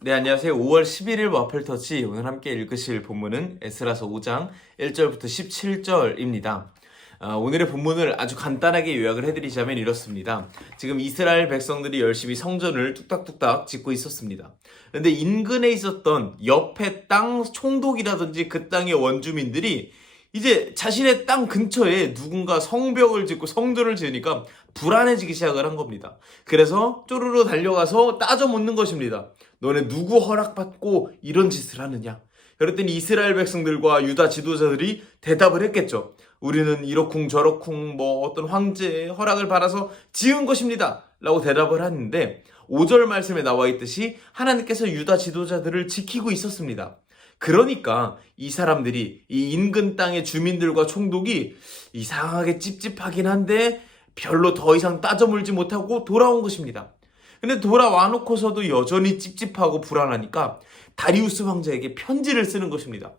네, 안녕하세요. 5월 11일 와플터치 오늘 함께 읽으실 본문은 에스라서 5장 1절부터 17절입니다. 아, 오늘의 본문을 아주 간단하게 요약을 해드리자면 이렇습니다. 지금 이스라엘 백성들이 열심히 성전을 뚝딱뚝딱 짓고 있었습니다. 그런데 인근에 있었던 옆에 땅 총독이라든지 그 땅의 원주민들이 이제 자신의 땅 근처에 누군가 성벽을 짓고 성전을 지으니까 불안해지기 시작을 한 겁니다. 그래서 쪼르르 달려가서 따져 묻는 것입니다. 너네 누구 허락받고 이런 짓을 하느냐? 그랬더니 이스라엘 백성들과 유다 지도자들이 대답을 했겠죠. 우리는 이러쿵 저러쿵 뭐 어떤 황제의 허락을 받아서 지은 것입니다. 라고 대답을 하는데 5절 말씀에 나와 있듯이 하나님께서 유다 지도자들을 지키고 있었습니다. 그러니까 이 사람들이 이 인근 땅의 주민들과 총독이 이상하게 찝찝하긴 한데 별로 더 이상 따져 물지 못하고 돌아온 것입니다. 근데 돌아와 놓고서도 여전히 찝찝하고 불안하니까 다리우스 황제에게 편지를 쓰는 것입니다.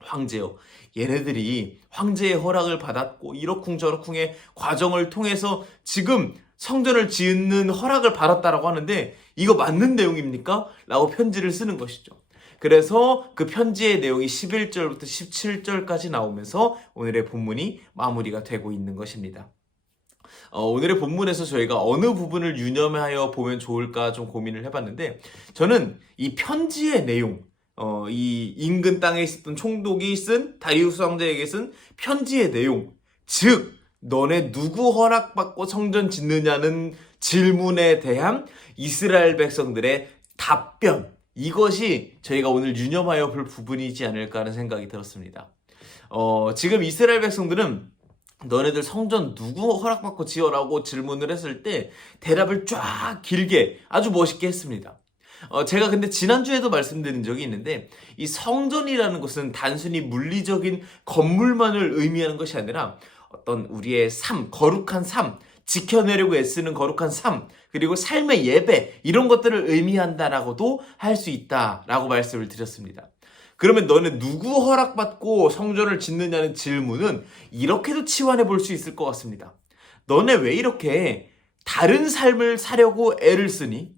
황제요. 얘네들이 황제의 허락을 받았고 이러쿵저러쿵의 과정을 통해서 지금 성전을 짓는 허락을 받았다라고 하는데 이거 맞는 내용입니까? 라고 편지를 쓰는 것이죠. 그래서 그 편지의 내용이 11절부터 17절까지 나오면서 오늘의 본문이 마무리가 되고 있는 것입니다. 어, 오늘의 본문에서 저희가 어느 부분을 유념하여 보면 좋을까 좀 고민을 해봤는데 저는 이 편지의 내용, 어, 이 인근 땅에 있었던 총독이 쓴 다리우스 황제에게 쓴 편지의 내용, 즉 너네 누구 허락받고 성전 짓느냐는 질문에 대한 이스라엘 백성들의 답변 이것이 저희가 오늘 유념하여 볼 부분이지 않을까 하는 생각이 들었습니다. 어, 지금 이스라엘 백성들은 너네들 성전 누구 허락받고 지어라고 질문을 했을 때 대답을 쫙 길게 아주 멋있게 했습니다. 어, 제가 근데 지난주에도 말씀드린 적이 있는데 이 성전이라는 것은 단순히 물리적인 건물만을 의미하는 것이 아니라 어떤 우리의 삶, 거룩한 삶, 지켜내려고 애쓰는 거룩한 삶, 그리고 삶의 예배 이런 것들을 의미한다라고도 할 수 있다라고 말씀을 드렸습니다. 그러면 너는 누구 허락받고 성전을 짓느냐는 질문은 이렇게도 치환해 볼 수 있을 것 같습니다. 너네 왜 이렇게 다른 삶을 사려고 애를 쓰니?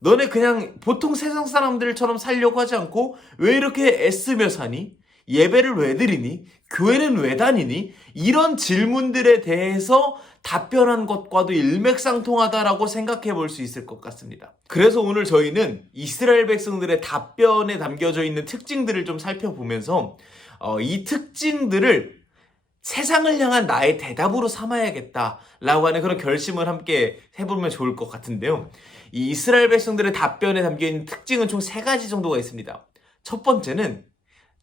너네 그냥 보통 세상 사람들처럼 살려고 하지 않고 왜 이렇게 애쓰며 사니? 예배를 왜 드리니? 교회는 왜 다니니? 이런 질문들에 대해서 답변한 것과도 일맥상통하다라고 생각해 볼 수 있을 것 같습니다. 그래서 오늘 저희는 이스라엘 백성들의 답변에 담겨져 있는 특징들을 좀 살펴보면서 어, 이 특징들을 세상을 향한 나의 대답으로 삼아야겠다라고 하는 그런 결심을 함께 해보면 좋을 것 같은데요. 이 이스라엘 백성들의 답변에 담겨 있는 특징은 총 세 가지 정도가 있습니다. 첫 번째는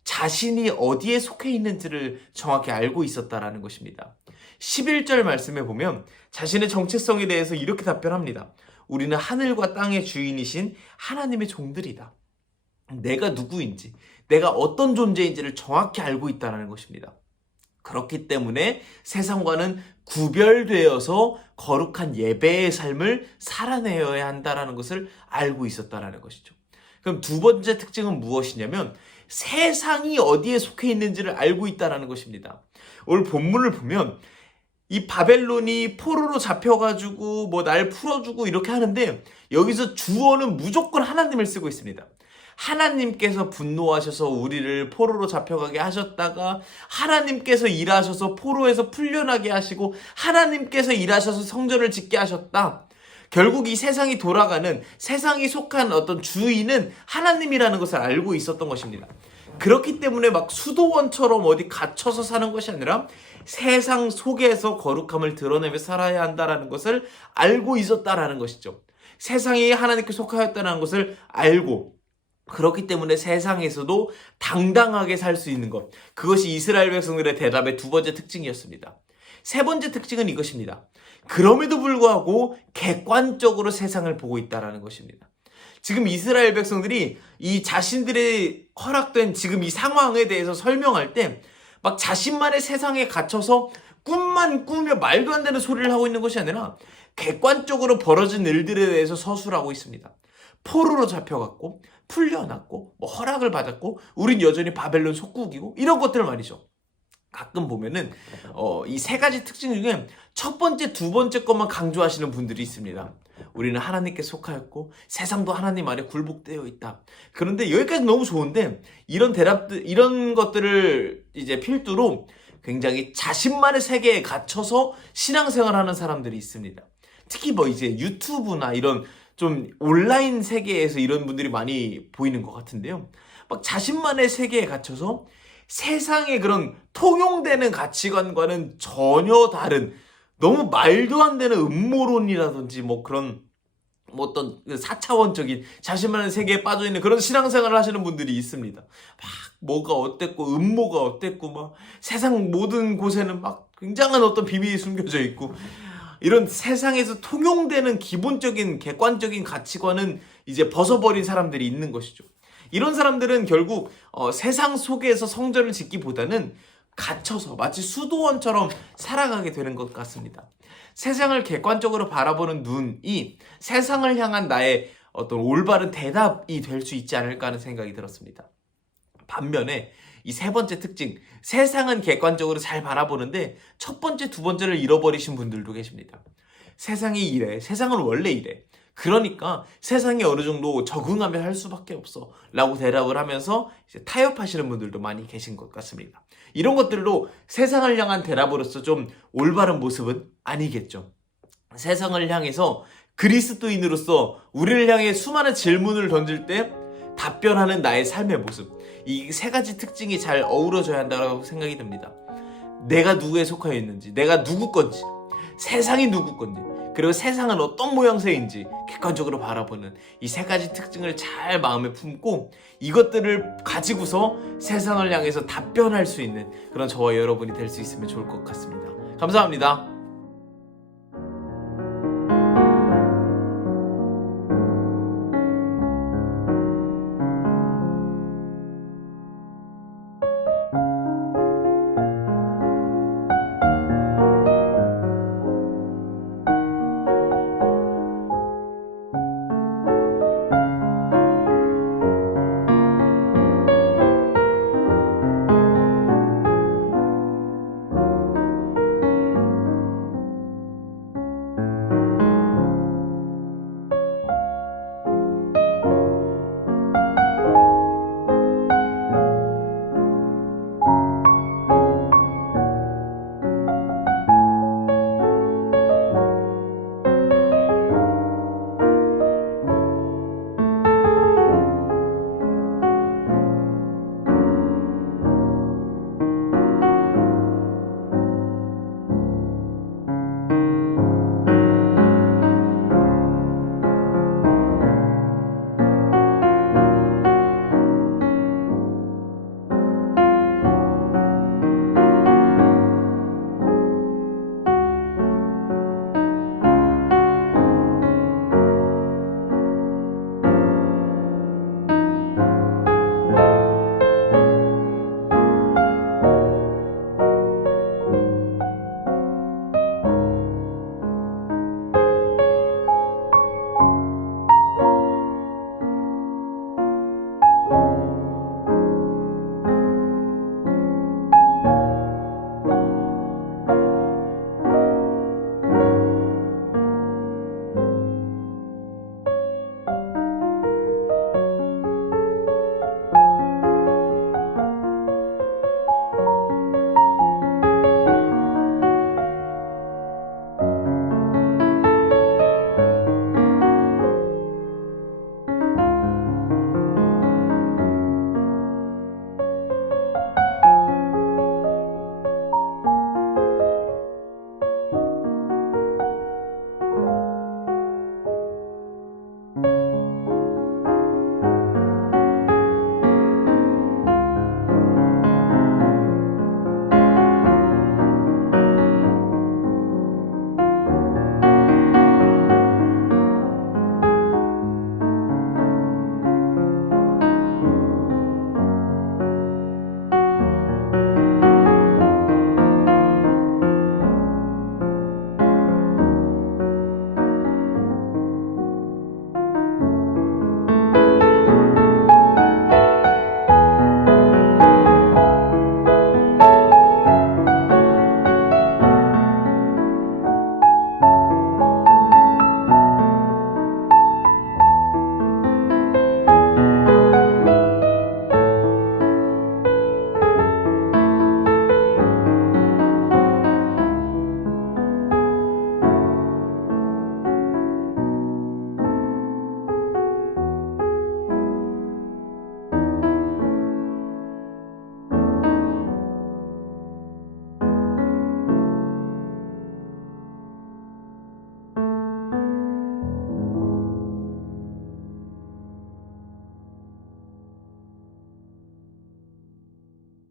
자신이 어디에 속해 있는지를 정확히 알고 있었다라는 것입니다. 11절 말씀에 보면 자신의 정체성에 대해서 이렇게 답변합니다. 우리는 하늘과 땅의 주인이신 하나님의 종들이다. 내가 누구인지, 내가 어떤 존재인지를 정확히 알고 있다는 것입니다. 그렇기 때문에 세상과는 구별되어서 거룩한 예배의 삶을 살아내어야 한다는 것을 알고 있었다는 것이죠. 그럼 두 번째 특징은 무엇이냐면 세상이 어디에 속해 있는지를 알고 있다는 것입니다. 오늘 본문을 보면 이 바벨론이 포로로 잡혀가지고 뭐 날 풀어주고 이렇게 하는데 여기서 주어는 무조건 하나님을 쓰고 있습니다. 하나님께서 분노하셔서 우리를 포로로 잡혀가게 하셨다가 하나님께서 일하셔서 포로에서 풀려나게 하시고 하나님께서 일하셔서 성전을 짓게 하셨다. 결국 이 세상이 돌아가는 세상이 속한 어떤 주인은 하나님이라는 것을 알고 있었던 것입니다. 그렇기 때문에 막 수도원처럼 어디 갇혀서 사는 것이 아니라 세상 속에서 거룩함을 드러내며 살아야 한다라는 것을 알고 있었다라는 것이죠. 세상이 하나님께 속하였다는 것을 알고 그렇기 때문에 세상에서도 당당하게 살 수 있는 것. 그것이 이스라엘 백성들의 대답의 두 번째 특징이었습니다. 세 번째 특징은 이것입니다. 그럼에도 불구하고 객관적으로 세상을 보고 있다라는 것입니다. 지금 이스라엘 백성들이 이 자신들의 허락된 지금 이 상황에 대해서 설명할 때 막 자신만의 세상에 갇혀서 꿈만 꾸며 말도 안 되는 소리를 하고 있는 것이 아니라 객관적으로 벌어진 일들에 대해서 서술하고 있습니다. 포로로 잡혀갔고 풀려났고 뭐 허락을 받았고 우린 여전히 바벨론 속국이고 이런 것들 말이죠. 가끔 보면은 어, 이 세 가지 특징 중에 첫 번째, 두 번째 것만 강조하시는 분들이 있습니다. 우리는 하나님께 속하였고 세상도 하나님 아래 굴복되어 있다. 그런데 여기까지 너무 좋은데 이런 대답들 이런 것들을 이제 필두로 굉장히 자신만의 세계에 갇혀서 신앙생활하는 사람들이 있습니다. 특히 뭐 이제 유튜브나 이런 좀 온라인 세계에서 이런 분들이 많이 보이는 것 같은데요. 막 자신만의 세계에 갇혀서 세상의 그런 통용되는 가치관과는 전혀 다른 너무 말도 안 되는 음모론이라든지 뭐 그런 뭐 어떤 그 4차원적인 자신만의 세계에 빠져 있는 그런 신앙생활을 하시는 분들이 있습니다. 막 뭐가 어땠고 음모가 어땠고 막 세상 모든 곳에는 막 굉장한 어떤 비밀이 숨겨져 있고 이런 세상에서 통용되는 기본적인 객관적인 가치관은 이제 벗어버린 사람들이 있는 것이죠. 이런 사람들은 결국 어, 세상 속에서 성전을 짓기보다는 갇혀서 마치 수도원처럼 살아가게 되는 것 같습니다. 세상을 객관적으로 바라보는 눈이 세상을 향한 나의 어떤 올바른 대답이 될 수 있지 않을까 하는 생각이 들었습니다. 반면에 이 세 번째 특징, 세상은 객관적으로 잘 바라보는데 첫 번째, 두 번째를 잃어버리신 분들도 계십니다. 세상이 이래, 세상은 원래 이래. 그러니까 세상에 어느 정도 적응하면 할 수밖에 없어. 라고 대답을 하면서 타협하시는 분들도 많이 계신 것 같습니다. 이런 것들로 세상을 향한 대답으로서 좀 올바른 모습은 아니겠죠. 세상을 향해서 그리스도인으로서 우리를 향해 수많은 질문을 던질 때 답변하는 나의 삶의 모습. 이 세 가지 특징이 잘 어우러져야 한다고 생각이 듭니다. 내가 누구에 속하여 있는지, 내가 누구 건지, 세상이 누구 건지, 그리고 세상은 어떤 모양새인지 객관적으로 바라보는 이 세 가지 특징을 잘 마음에 품고 이것들을 가지고서 세상을 향해서 답변할 수 있는 그런 저와 여러분이 될 수 있으면 좋을 것 같습니다. 감사합니다.